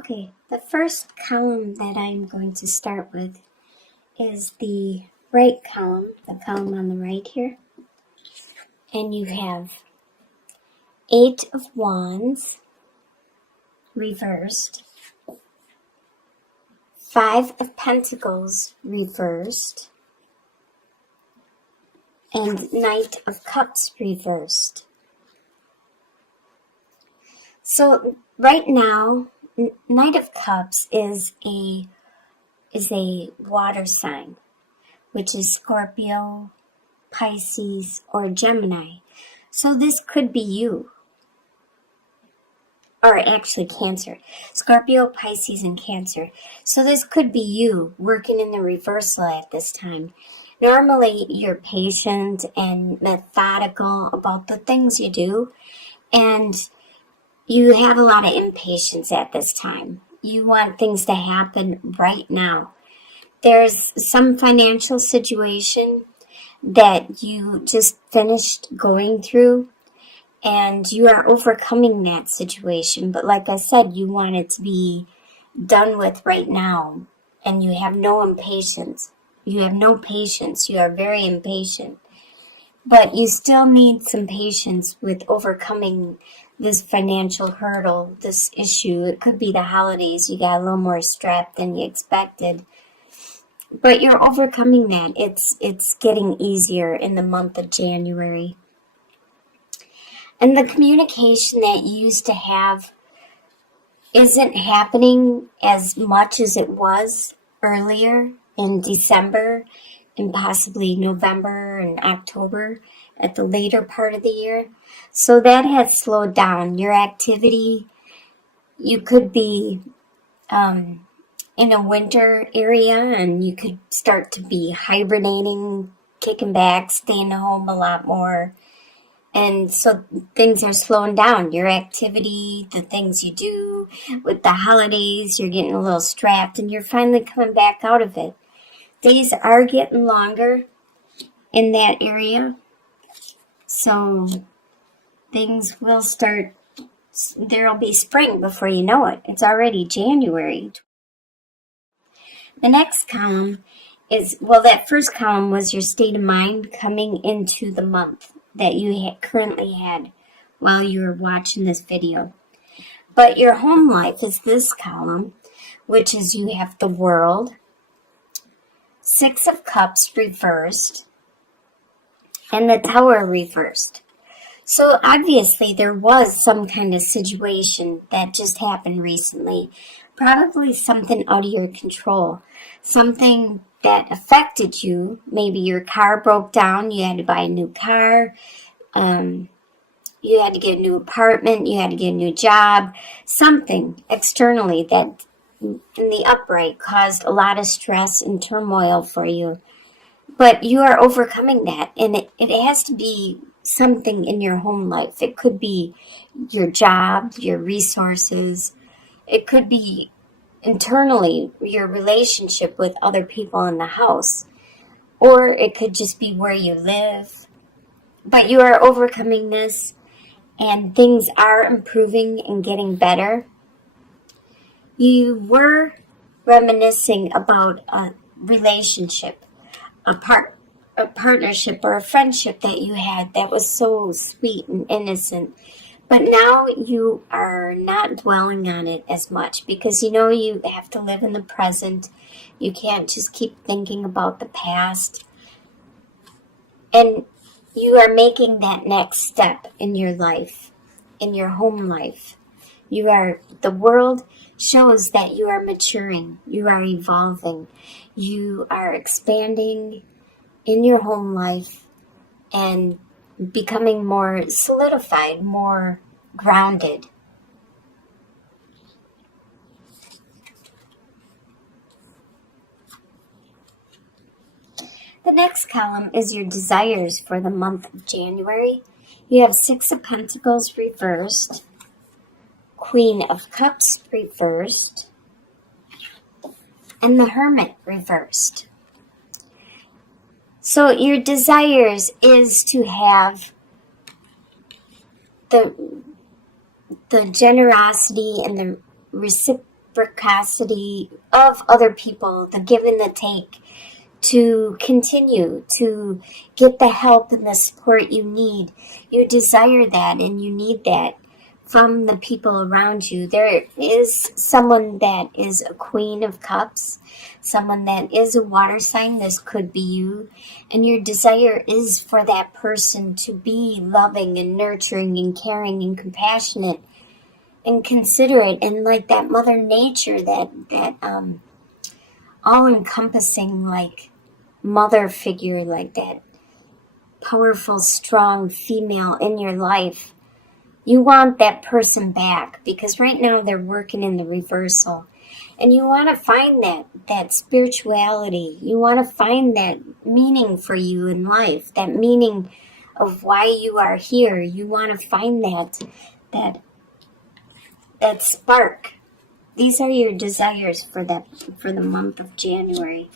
Okay, the first column that I'm going to start with is the right column, the column on the right here. And you have 8 of Wands reversed, 5 of Pentacles reversed, and Knight of Cups reversed. So right now, Knight of Cups is a water sign, which is Scorpio, Pisces, or Gemini. So this could be you. Or actually Cancer. Scorpio, Pisces, and Cancer. So this could be you working in the reversal at this time. Normally, you're patient and methodical about the things you do, and you have a lot of impatience at this time. You want things to happen right now. There's some financial situation that you just finished going through, and you are overcoming that situation. But like I said, you want it to be done with right now, and you have no impatience. You have no patience. You are very impatient. But you still need some patience with overcoming this financial hurdle, this issue. It could be the holidays. You got a little more strapped than you expected. But you're overcoming that. It's getting easier in the month of January. And the communication that you used to have isn't happening as much as it was earlier in December and possibly November and October at the later part of the year. So that has slowed down. Your activity, you could be in a winter area, and you could start to be hibernating, kicking back, staying home a lot more. And so things are slowing down. Your activity, the things you do with the holidays, you're getting a little strapped, and you're finally coming back out of it. Days are getting longer in that area. So things will start, there'll be spring before you know it. It's already January. The next column is, well, that first column was your state of mind coming into the month that you currently had while you were watching this video. But your home life is this column, which is you have the World, 6 of Cups reversed, and the Tower reversed. So obviously there was some kind of situation that just happened recently. Probably something out of your control. Something that affected you. Maybe your car broke down. You had to buy a new car. You had to get a new apartment. You had to get a new job. Something externally that in the upright caused a lot of stress and turmoil for you. But you are overcoming that. And it has to be something in your home life. It could be your job, your resources. It could be internally your relationship with other people in the house. Or it could just be where you live. But you are overcoming this, and things are improving and getting better. You were reminiscing about a relationship, a partnership or a friendship that you had that was so sweet and innocent. But now you are not dwelling on it as much because you know you have to live in the present. You can't just keep thinking about the past. And you are making that next step in your life, in your home life. The world shows that you are maturing, you are evolving, you are expanding in your home life and becoming more solidified, more grounded. The next column is your desires for the month of January. You have 6 of Pentacles reversed, Queen of Cups reversed, and the Hermit reversed. So your desires is to have the generosity and the reciprocity of other people, the give and the take, to continue to get the help and the support you need. You desire that and you need that from the people around you. There is someone that is a Queen of Cups, someone that is a water sign. This could be you. And your desire is for that person to be loving and nurturing and caring and compassionate and considerate and like that Mother Nature, that all-encompassing like mother figure, like that powerful, strong female in your life. You want that person back because right now they're working in the reversal. And you want to find that spirituality. You want to find that meaning for you in life, that meaning of why you are here. You want to find that spark. These are your desires for the month of January.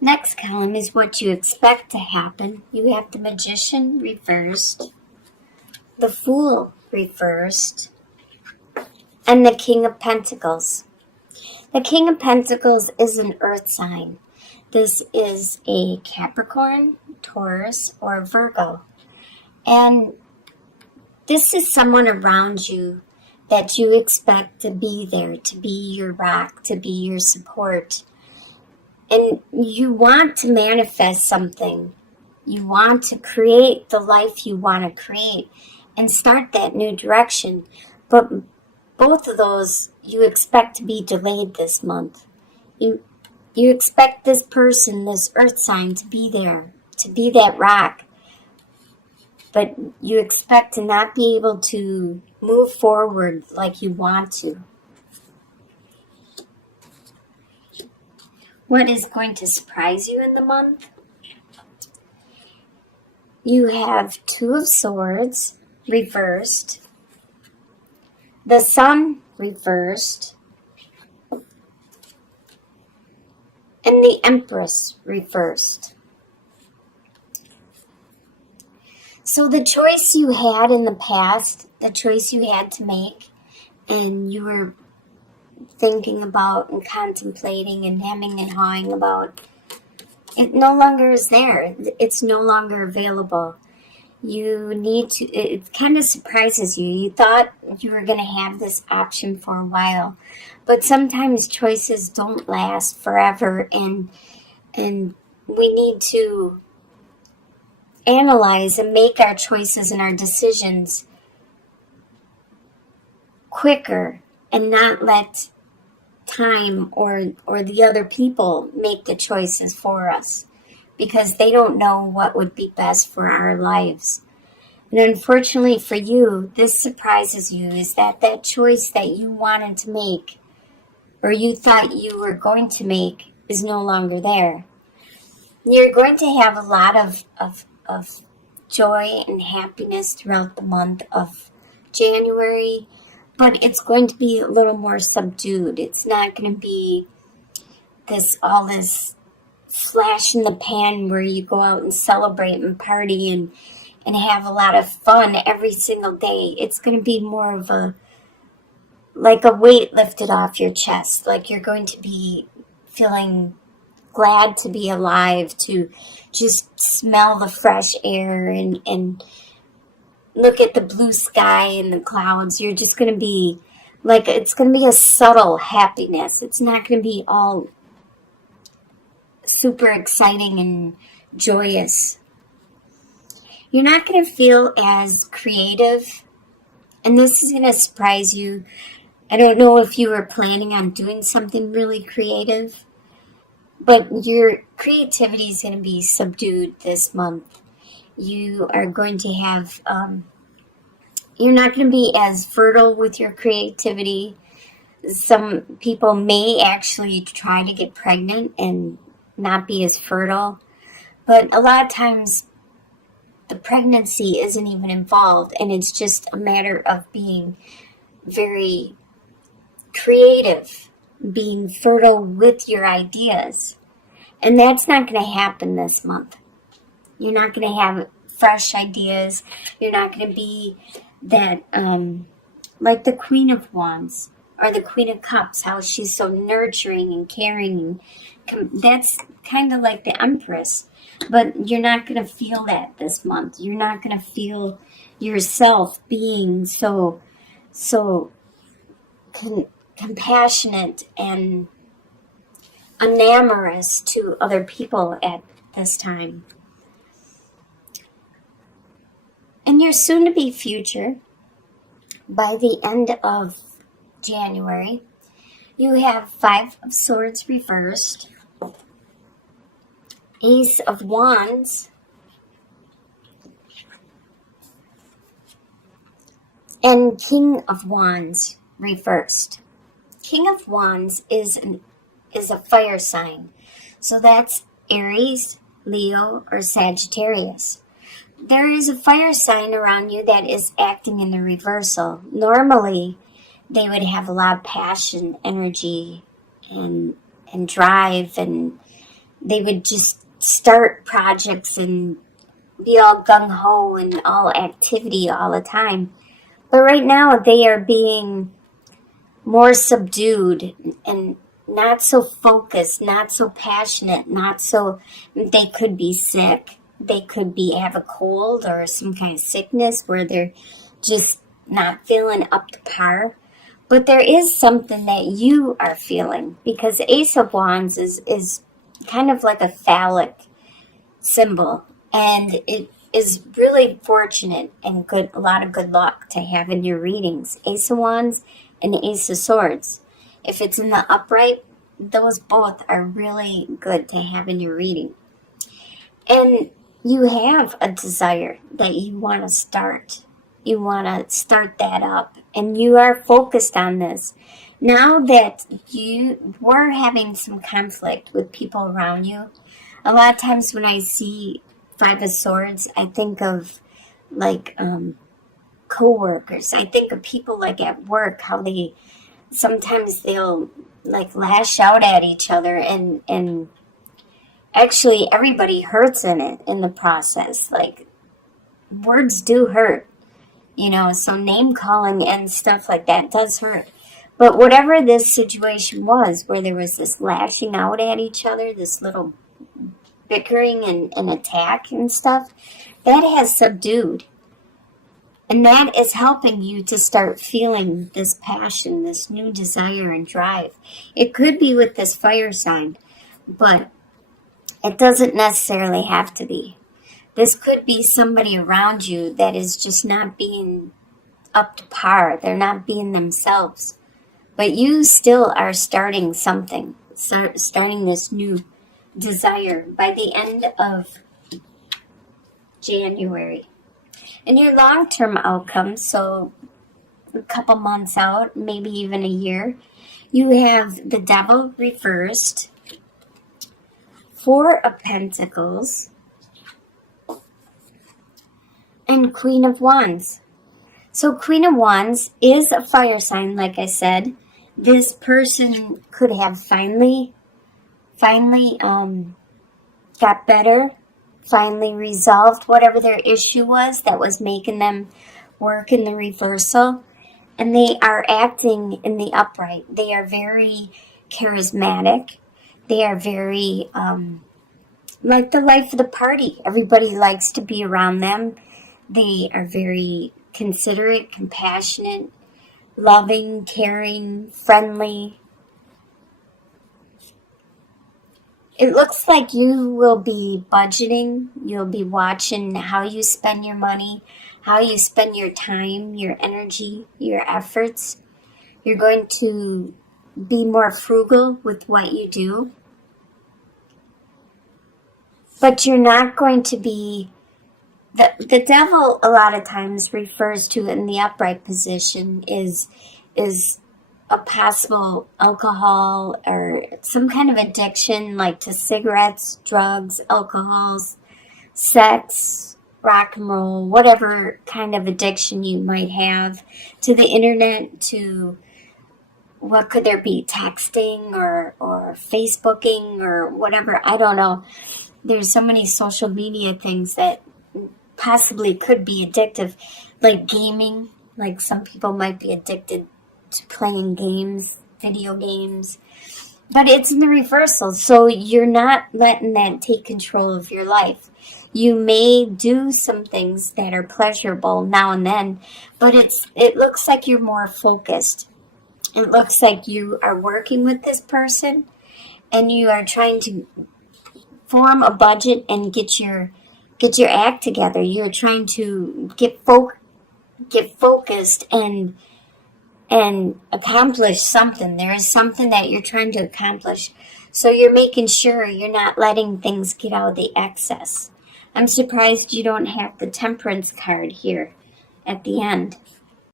Next column is what you expect to happen. You have the Magician reversed, the Fool reversed, and the King of Pentacles. The King of Pentacles is an earth sign. This is a Capricorn, Taurus, or Virgo. And this is someone around you that you expect to be there, to be your rock, to be your support. And you want to manifest something. You want to create the life you want to create and start that new direction. But both of those you expect to be delayed this month. You expect this person, this earth sign, to be there, to be that rock. But you expect to not be able to move forward like you want to. What is going to surprise you in the month? You have Two of Swords reversed, the Sun reversed, and the Empress reversed. So the choice you had in the past, the choice you had to make, and you were thinking about and contemplating and hemming and hawing about, it no longer is there. It's no longer available. You need to, it kind of surprises you. You thought you were going to have this option for a while, but sometimes choices don't last forever, and we need to analyze and make our choices and our decisions quicker and not let time or the other people make the choices for us, because they don't know what would be best for our lives. And unfortunately for you, this surprises you, is that choice that you wanted to make or you thought you were going to make is no longer there. You're going to have a lot of joy and happiness throughout the month of January, but it's going to be a little more subdued. It's not going to be all this flash in the pan where you go out and celebrate and party and have a lot of fun every single day. It's going to be more of like a weight lifted off your chest. Like you're going to be feeling glad to be alive, to just smell the fresh air and look at the blue sky and the clouds. You're just going to be like, it's going to be a subtle happiness. It's not going to be all super exciting and joyous. You're not going to feel as creative, and this is going to surprise you. I don't know if you were planning on doing something really creative, but your creativity is going to be subdued this month. You are going to have, you're not going to be as fertile with your creativity. Some people may actually try to get pregnant and not be as fertile, but a lot of times the pregnancy isn't even involved, and it's just a matter of being very creative, being fertile with your ideas. And that's not going to happen this month. You're not going to have fresh ideas. You're not going to be that like the Queen of Wands or the Queen of Cups, how she's so nurturing and caring. That's kind of like the Empress. But you're not going to feel that this month. You're not going to feel yourself being so compassionate and enamorous to other people at this time. In your soon-to-be future, by the end of January, you have Five of Swords reversed, Ace of Wands, and King of Wands reversed. King of Wands is a fire sign. So that's Aries, Leo, or Sagittarius. There is a fire sign around you that is acting in the reversal. Normally, they would have a lot of passion, energy, and drive, and they would just start projects and be all gung-ho and all activity all the time. But right now, they are being more subdued and not so focused, not so passionate, not so... They could be sick. They could have a cold or some kind of sickness where they're just not feeling up to par. But there is something that you are feeling, because Ace of Wands is kind of like a phallic symbol, and it is really fortunate and good, a lot of good luck to have in your readings. Ace of Wands and Ace of Swords. If it's in the upright, those both are really good to have in your reading. And you have a desire that you want to start. You want to start that up, and you are focused on this. Now that you were having some conflict with people around you, a lot of times when I see Five of Swords, I think of like co-workers. I think of people like at work, how sometimes they'll like lash out at each other, and actually everybody hurts in the process. Like, words do hurt, so name calling and stuff like that does hurt. But whatever this situation was, where there was this lashing out at each other, this little bickering and attack and stuff, that has subdued. And that is helping you to start feeling this passion, this new desire and drive. It could be with this fire sign, but it doesn't necessarily have to be. This could be somebody around you that is just not being up to par. They're not being themselves. But you still are starting something, starting this new desire by the end of January. And your long-term outcome, so a couple months out, maybe even a year, you have the Devil reversed, Four of Pentacles, and Queen of Wands. So Queen of Wands is a fire sign, like I said. This person could have finally got better, finally resolved whatever their issue was that was making them work in the reversal. And they are acting in the upright. They are very charismatic. They are very like the life of the party. Everybody likes to be around them. They are very considerate, compassionate, loving, caring, friendly. It looks like you will be budgeting. You'll be watching how you spend your money, how you spend your time, your energy, your efforts. You're going to be more frugal with what you do. But you're not going to be... The devil a lot of times refers to in the upright position is a possible alcohol or some kind of addiction, like to cigarettes, drugs, alcohols, sex, rock and roll, whatever kind of addiction you might have, to the internet, to what could there be, texting or Facebooking or whatever, I don't know. There's so many social media things that possibly could be addictive, like gaming. Like some people might be addicted to playing games, video games. But it's in the reversal, so you're not letting that take control of your life. You may do some things that are pleasurable now and then, but it looks like you're more focused. It looks like you are working with this person and you are trying to form a budget and get your act together. You're trying to get focused and accomplish something. There is something that you're trying to accomplish. So you're making sure you're not letting things get out of the excess. I'm surprised you don't have the Temperance card here at the end.